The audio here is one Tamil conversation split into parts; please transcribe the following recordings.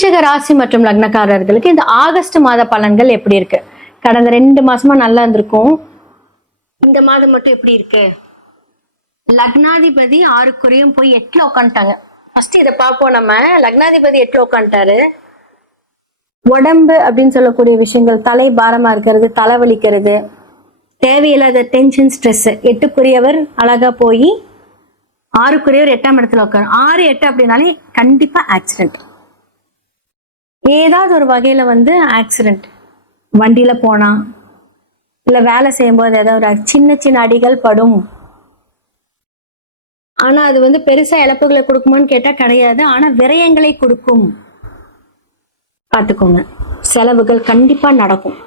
விருச்சிக ராசி மற்றும் லக்னக்காரர்களுக்கு இந்த ஆகஸ்ட் மாத பலன்கள் எப்படி இருக்கு? கடந்த 2 மாசமா நல்லா இருந்திருக்கும். இந்த மாதம் மட்டும் எப்படி இருக்கு? லக்னாதிபதி 6 போய் 8ல உட்காந்துட்டாங்க. ஃபர்ஸ்ட் இதை பார்ப்போம். நம்ம லக்னாதிபதி 8ல உட்காந்துட்டாரு. உடம்பு அப்படின்னு சொல்லக்கூடிய விஷயங்கள், தலை பாரமா இருக்கிறது, தலைவலிக்கிறது, தேவையில்லாத டென்ஷன், ஸ்ட்ரெஸ். 8 அழகா போய் 6 8ஆம் இடத்துல உட்காரு. 6 8 அப்படின்னாலே கண்டிப்பா ஆக்சிடென்ட். ஏதாவது ஒரு வகையில ஆக்சிடென்ட். வண்டியில போனா இல்ல வேலை செய்யும்போது ஏதாவது ஒரு சின்ன சின்ன அடிகள் படும். ஆனா அது பெருசா இழப்புகளை கொடுக்குமான்னு கேட்டா கிடையாது. ஆனா விரயங்களை கொடுக்கும். பார்த்துக்கோங்க. செலவுகள் கண்டிப்பா நடக்கும்.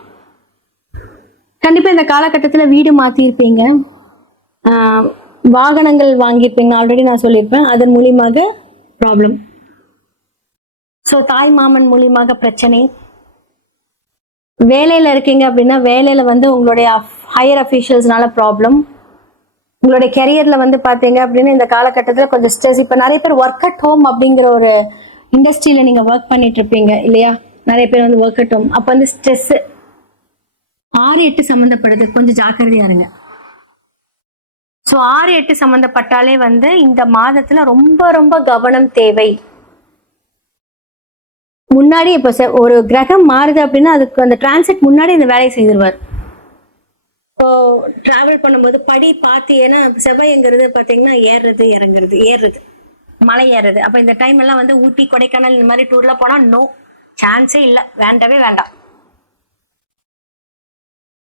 கண்டிப்பா இந்த காலகட்டத்துல வீடு மாத்திருப்பீங்க, வாகனங்கள் வாங்கியிருப்பீங்க. ஆல்ரெடி நான் சொல்லியிருப்பேன். அதன் மூலியமாக ப்ராப்ளம். ஸோ தாய் மாமன் மூலியமாக பிரச்சனை. வேலையில இருக்கீங்க அப்படின்னா வேலையில உங்களுடைய ஹையர் அஃபீஷியல்ஸ்னால ப்ராப்ளம். உங்களுடைய கெரியர்ல பாத்தீங்க அப்படின்னா இந்த காலகட்டத்தில் கொஞ்சம் ஸ்ட்ரெஸ். இப்போ நிறைய பேர் ஒர்க் அட் ஹோம் அப்படிங்கிற ஒரு இண்டஸ்ட்ரியில நீங்க ஒர்க் பண்ணிட்டு இருப்பீங்க இல்லையா? நிறைய பேர் ஒர்க் அட் ஹோம். அப்போ ஸ்ட்ரெஸ் 6 8 சம்மந்தப்படுது. கொஞ்சம் ஜாக்கிரதையா இருங்க. ஸோ 6 8 சம்மந்தப்பட்டாலே இந்த மாதத்துல ரொம்ப ரொம்ப கவனம் தேவை. முன்னாடி இப்ப ஒரு கிரகம் மாறுது அப்படின்னா அதுக்கு அந்த டிரான்சிட் முன்னாடி இந்த வேலையை செய்திருவார். இப்போ டிராவல் பண்ணும்போது படி பார்த்து, ஏன்னா செவ்வாய்ங்கிறது பாத்தீங்கன்னா ஏறுறது இறங்குறது, ஏறுறது மலை ஏறுறது. அப்ப இந்த டைம் எல்லாம் ஊட்டி கொடைக்கானல் இந்த மாதிரி டூர்ல போனா நோ சான்ஸே இல்லை, வேண்டவே வேண்டாம்.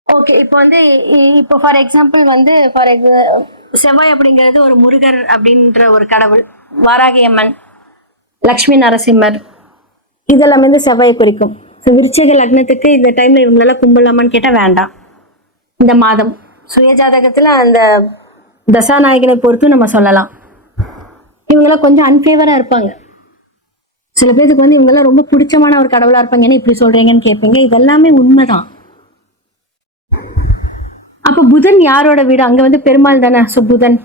ஓகே. இப்போ இப்போ ஃபார் எக்ஸாம்பிள் செவ்வாய் அப்படிங்கிறது ஒரு முருகர் அப்படின்ற ஒரு கடவுள், வாராகியம்மன், லக்ஷ்மி நரசிம்மர், இதெல்லாம் செவ்வாயை குறிக்கும். விருச்சிக லக்னத்துக்கு இந்த டைம்ல இவங்களால கும்பலாமான்னு கேட்டா வேண்டாம். இந்த மாதம் சுய ஜாதகத்துல அந்த தசாநாயகனை பொறுத்து நம்ம சொல்லலாம். இவங்களாம் கொஞ்சம் அன்ஃபேவரா இருப்பாங்க. சில பேருக்கு இவங்கெல்லாம் ரொம்ப பிடிச்சமான ஒரு கடவுளா இருப்பாங்க. என்ன இப்படி சொல்றீங்கன்னு கேட்பீங்க. இதெல்லாமே உண்மைதான். அப்ப புதன் யாரோட வீடு? அங்க பெருமாள் தானே. ஸோ புதன்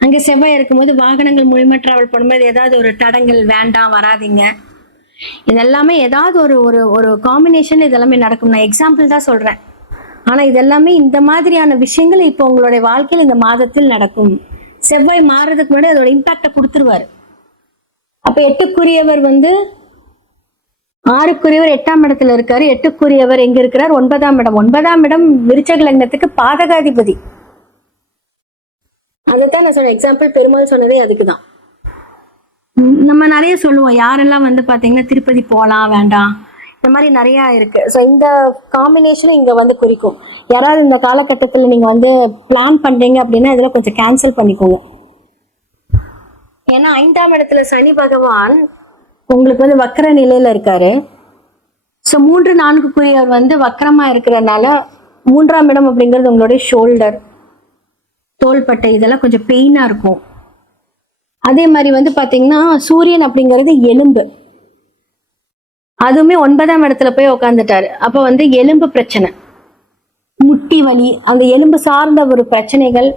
அங்க செவ்வாய் இருக்கும்போது வாகனங்கள் மூலியமா டிராவல் பண்ணும்போது ஏதாவது ஒரு தடங்கள், வேண்டாம் வராதிங்க, இதெல்லாமே ஏதாவது ஒரு ஒரு ஒரு காம்பினேஷன் இதெல்லாமே நடக்கும். நான் எக்ஸாம்பிள் தான் சொல்றேன். ஆனா இதெல்லாமே இந்த மாதிரியான விஷயங்கள் இப்போ உங்களுடைய வாழ்க்கையில் இந்த மாதத்தில் நடக்கும். செவ்வாய் மாறுறதுக்கு முன்னாடி அதோட இம்பாக்ட கொடுத்துருவாரு. அப்ப 8க்குரியவர் 6க்குரியவர் 8ஆம் இடத்துல இருக்காரு. 8க்குரியவர் எங்க இருக்கிறார்? 9ஆம் இடம். 9ஆம் இடம் விருச்சிக லக்னத்துக்கு பாதகாதிபதி. அதைத்தான் நான் சொன்னேன். எக்ஸாம்பிள் பெருமாள் சொன்னதே அதுக்குதான். நம்ம நிறைய சொல்லுவோம். யாரெல்லாம் பாத்தீங்கன்னா திருப்பதி போலாம் வேண்டாம், இந்த மாதிரி நிறைய இருக்கு. ஸோ இந்த காம்பினேஷன் இங்க குறிக்கும். யாராவது இந்த காலகட்டத்தில் நீங்க பிளான் பண்றீங்க அப்படின்னா இதுல கொஞ்சம் கேன்சல் பண்ணிக்கோங்க. ஏன்னா 5ஆம் இடத்துல சனி பகவான் உங்களுக்கு வக்கர நிலையில இருக்காரு. ஸோ 3 4க்குரியவர் வக்கரமா இருக்கிறதுனால 3ஆம் இடம் அப்படிங்கிறது உங்களுடைய ஷோல்டர், தோள்பட்டை, இதெல்லாம் கொஞ்சம் பெயினா இருக்கும். அதே மாதிரி பாத்தீங்கன்னா சூரியன் அப்படிங்கிறது எலும்பு, அதுவுமே 9ஆம் இடத்துல போய் உட்காந்துட்டாரு. அப்ப எலும்பு பிரச்சனை, முட்டி வலி, அந்த எலும்பு சார்ந்த ஒரு பிரச்சனைகள்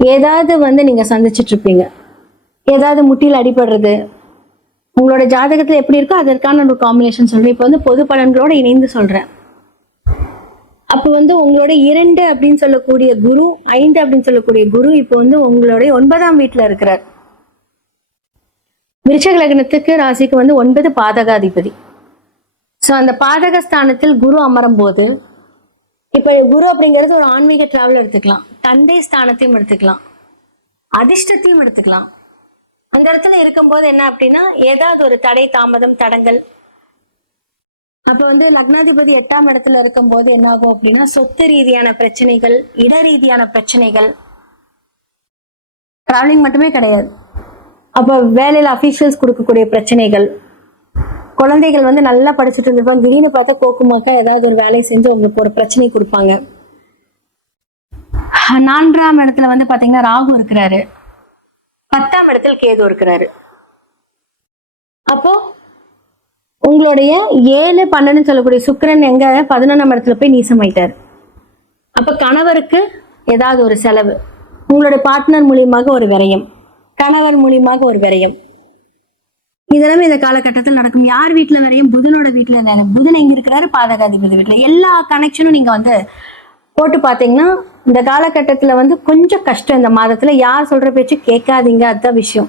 ஏதாவது நீங்க சந்திச்சுட்டு இருப்பீங்க. ஏதாவது முட்டியில் அடிபடுறது உங்களோட ஜாதகத்துல எப்படி இருக்கோ அதற்கான ஒரு காம்பினேஷன் சொல்றேன். இப்போ பொது பலன்களோட இணைந்து சொல்றேன். அப்போ உங்களோட 2 அப்படின்னு சொல்லக்கூடிய குரு, 5 அப்படின்னு சொல்லக்கூடிய குரு இப்போ உங்களுடைய 9ஆம் வீட்டுல இருக்கிறார். விருச்சிக லக்னத்துக்கு ராசிக்கு 9 பாதகாதிபதி. ஸோ அந்த பாதக ஸ்தானத்தில் குரு அமரும் போது, இப்ப குரு அப்படிங்கிறது ஒரு ஆன்மீக டிராவல் எடுத்துக்கலாம், தந்தை ஸ்தானத்தையும் எடுத்துக்கலாம், அதிர்ஷ்டத்தையும் எடுத்துக்கலாம். அந்த இடத்துல இருக்கும்போது என்ன அப்படின்னா ஏதாவது ஒரு தடை, தாமதம், தடங்கள். அப்ப லக்னாதிபதி 8ஆம் இடத்துல இருக்கும்போது என்ன ஆகும் அப்படின்னா சொத்து ரீதியான பிரச்சனைகள், இட ரீதியான பிரச்சனைகள், டிராவலிங் மட்டுமே கிடையாது. அப்ப வேலையில அபிஷியல்ஸ் கொடுக்கக்கூடிய பிரச்சனைகள், குழந்தைகள் நல்லா படிச்சுட்டு இருந்திருப்பாங்க, திடீர்னு பார்த்தா கோக்குமாக்கா ஏதாவது ஒரு வேலையை செஞ்சு உங்களுக்கு ஒரு பிரச்சனை கொடுப்பாங்க. 4ஆம் இடத்துல பாத்தீங்கன்னா ராகு இருக்கிறாரு. 10ஆம் இடத்துல கேது இருக்கிறாரு. அப்போ உங்களுடைய 7 12 சொல்லக்கூடிய சுக்கிரன் எங்க 11ஆம் இடத்துல போய் நீசமாயிட்டாரு. அப்ப கணவருக்கு ஏதாவது ஒரு செலவு, உங்களுடைய பார்ட்னர் மூலியமாக ஒரு விரயம், கணவர் மூலியமாக ஒரு விரயம், இதெல்லாமே இந்த காலகட்டத்தில் நடக்கும். யார் வீட்டுல வரையும் புதனோட வீட்டுல இருந்தாங்க, புதன் எங்க இருக்கிறாரு, பாதகாதிபதி வீட்டுல. எல்லா கனெக்ஷனும் நீங்க வந்து போட்டு பாத்தீங்கன்னா இந்த காலகட்டத்துல வந்து கொஞ்சம் கஷ்டம். இந்த மாதத்துல யார் சொல்ற பேச்சு கேட்காதீங்க, அதுதான் விஷயம்.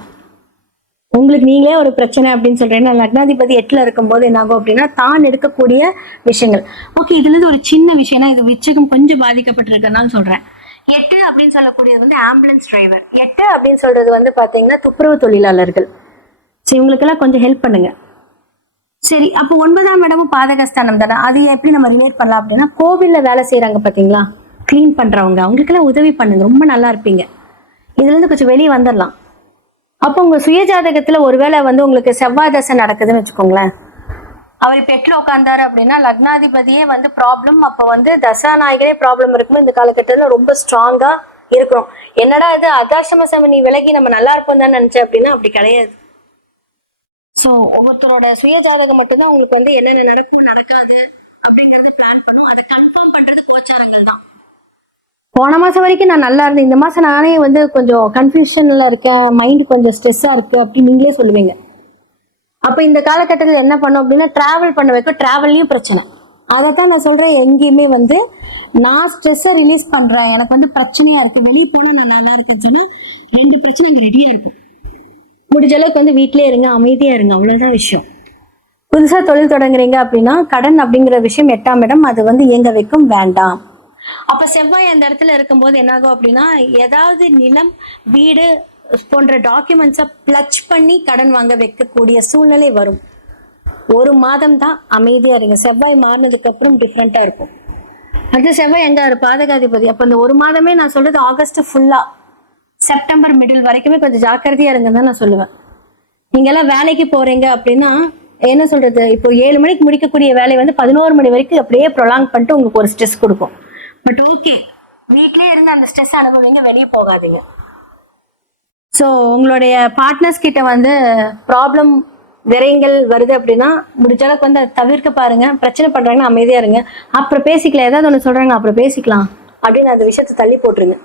உங்களுக்கு நீங்களே ஒரு பிரச்சனை அப்படின்னு சொல்றீங்கன்னா, லக்னாதிபதி 8ல இருக்கும்போது என்ன ஆகும் அப்படின்னா தான் எடுக்கக்கூடிய விஷயங்கள். ஓகே, இதுல இருந்து ஒரு சின்ன விஷயம்னா இது விச்சகம் கொஞ்சம் பாதிக்கப்பட்டிருக்கனால சொல்றேன். 8 அப்படின்னு சொல்லக்கூடியது வந்து ஆம்புலன்ஸ் டிரைவர். 8 அப்படின்னு சொல்றது வந்து பாத்தீங்கன்னா துப்புரவு தொழிலாளர்கள். சரி, இவங்களுக்கெல்லாம் கொஞ்சம் ஹெல்ப் பண்ணுங்க. சரி, அப்போ 9ஆம் இடமும் பாதகஸ்தானம் தானே, அது எப்படி நம்ம ரிலேட் பண்ணலாம் அப்படின்னா கோவில்ல வேலை செய்யறாங்க பாத்தீங்களா, கிளீன் பண்றவங்க, அவங்களுக்கெல்லாம் உதவி பண்ணுங்க, ரொம்ப நல்லா இருப்பீங்க. இதுல இருந்து கொஞ்சம் வெளியே வந்துடலாம். அப்போ உங்க சுய ஜாதகத்துல ஒருவேளை வந்து உங்களுக்கு செவ்வாய் தசை நடக்குதுன்னு வச்சுக்கோங்களேன், அவர் இப்ப 8ல உட்கார்ந்தாரு அப்படின்னா லக்னாதிபதியே வந்து ப்ராப்ளம். அப்ப வந்து தசாநாயகனே ப்ராப்ளம் இருக்கும்போது இந்த காலகட்டத்துல ரொம்ப ஸ்ட்ராங்கா இருக்கிறோம். என்னடா இது அர்த்தாசிரம சமனி விலகி நம்ம நல்லா இருப்போம் தான் நினைச்சேன் அப்படின்னா அப்படி கிடையாது. சோ ஒவ்வொருத்தரோட சுய ஜாதகம் மட்டும்தான் உங்களுக்கு வந்து என்னென்ன நடக்கும் நடக்காது அப்படிங்கறத பிளான் பண்ணும். அதை கன்ஃபார்ம் பண்றது கோச்சாரங்கள் தான். போன மாசம் வரைக்கும் நான் நல்லா இருந்தேன், இந்த மாசம் நானே வந்து கொஞ்சம் கன்ஃபியூஷன்ல இருக்கேன், மைண்ட் கொஞ்சம் ஸ்ட்ரெஸ்ஸா இருக்கு அப்படின்னு நீங்களே சொல்லுவீங்க. அப்ப இந்த காலகட்டத்தில் என்ன பண்ணும் அப்படின்னா டிராவல் பண்ண வைக்க, டிராவல்லையும் பிரச்சனை. அதைத்தான் நான் சொல்றேன், எங்கேயுமே வந்து நான் ஸ்ட்ரெஸ்ஸை ரிலீஸ் பண்றேன், எனக்கு வந்து பிரச்சனையா இருக்கு, வெளியே போனா நான் நல்லா இருக்கேன்னு சொன்னா 2 பிரச்சனை அங்க ரெடியா இருக்கும். முடிஞ்ச அளவுக்கு வந்து வீட்டிலே இருங்க, அமைதியா இருங்க, அவ்வளவுதான் விஷயம். புதுசா தொழில் தொடங்குறீங்க அப்படின்னா கடன் அப்படிங்கிற விஷயம் 8ஆம் இடம், அது வந்து இயங்க வைக்கும், வேண்டாம். அப்ப செவ்வாய் அந்த இடத்துல இருக்கும்போது என்னாகும் அப்படின்னா ஏதாவது நிலம், வீடு போன்ற டாக்குமெண்ட்ஸை பிளச் பண்ணி கடன் வாங்க வைக்கக்கூடிய சூழ்நிலை வரும். ஒரு மாதம் தான் அமைதியா இருங்க. செவ்வாய் மாறினதுக்கு அப்புறம் டிஃப்ரெண்டா இருக்கும். அடுத்த செவ்வாய் எங்க பாதகாதிபதி. அப்ப இந்த ஒரு மாதமே நான் சொல்றது ஆகஸ்ட் ஃபுல்லா செப்டம்பர் மிடில் வரைக்குமே கொஞ்சம் ஜாக்கிரதையா இருங்கன்னு தான் நான் சொல்லுவேன். நீங்க எல்லாம் வேலைக்கு போறீங்க அப்படின்னா என்ன சொல்றது, இப்போ 7 மணிக்கு முடிக்கக்கூடிய வேலை வந்து 11 மணி வரைக்கும் அப்படியே ப்ரொலாங் பண்ணிட்டு உங்களுக்கு ஒரு ஸ்ட்ரெஸ் கொடுக்கும். பட் ஓகே, வீட்லயே இருந்து அந்த ஸ்ட்ரெஸ் அனுபவிங்க, வெளியே போகாதீங்க. ஸோ உங்களுடைய பார்ட்னர்ஸ் கிட்ட வந்து ப்ராப்ளம் விரயங்கள் வருது அப்படின்னா முடிஞ்ச அளவுக்கு வந்து அதை தவிர்க்க பாருங்க. பிரச்சனை பண்றாங்கன்னா அமைதியா இருங்க, அப்புறம் பேசிக்கலாம். ஏதாவது ஒன்று சொல்றாங்க அப்புறம் பேசிக்கலாம் அப்படின்னு அந்த விஷயத்தை தள்ளி போட்டுருங்க.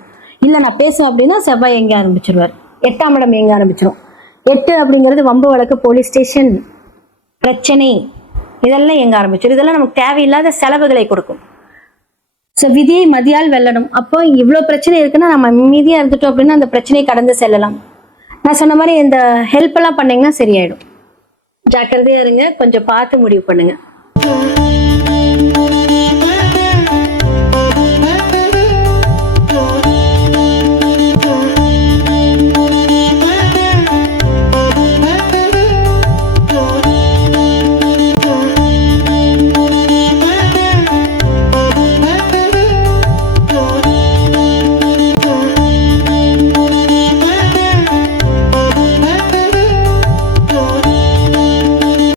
இல்லை நான் பேசுவேன் அப்படின்னா செவ்வாய் எங்க ஆரம்பிச்சிருவார், 8ஆம் இடம் எங்க ஆரம்பிச்சிடும். 8 அப்படிங்கிறது வம்பு வழக்கு, போலீஸ் ஸ்டேஷன், பிரச்சனை, இதெல்லாம் எங்க ஆரம்பிச்சிடும். இதெல்லாம் நமக்கு தேவையில்லாத செலவுகளை கொடுக்கும். ஸோ விதியை மதியால் வெல்லணும். அப்போ இவ்வளோ பிரச்சனை இருக்குன்னா நம்ம மீதியா இருந்துட்டோம் அப்படின்னா அந்த பிரச்சனையை கடந்து செல்லலாம். நான் சொன்ன மாதிரி இந்த ஹெல்ப் எல்லாம் பண்ணீங்கன்னா சரியாயிடும். ஜாக்கிரதையா இருங்க, கொஞ்சம் பார்த்து முடிவு பண்ணுங்க.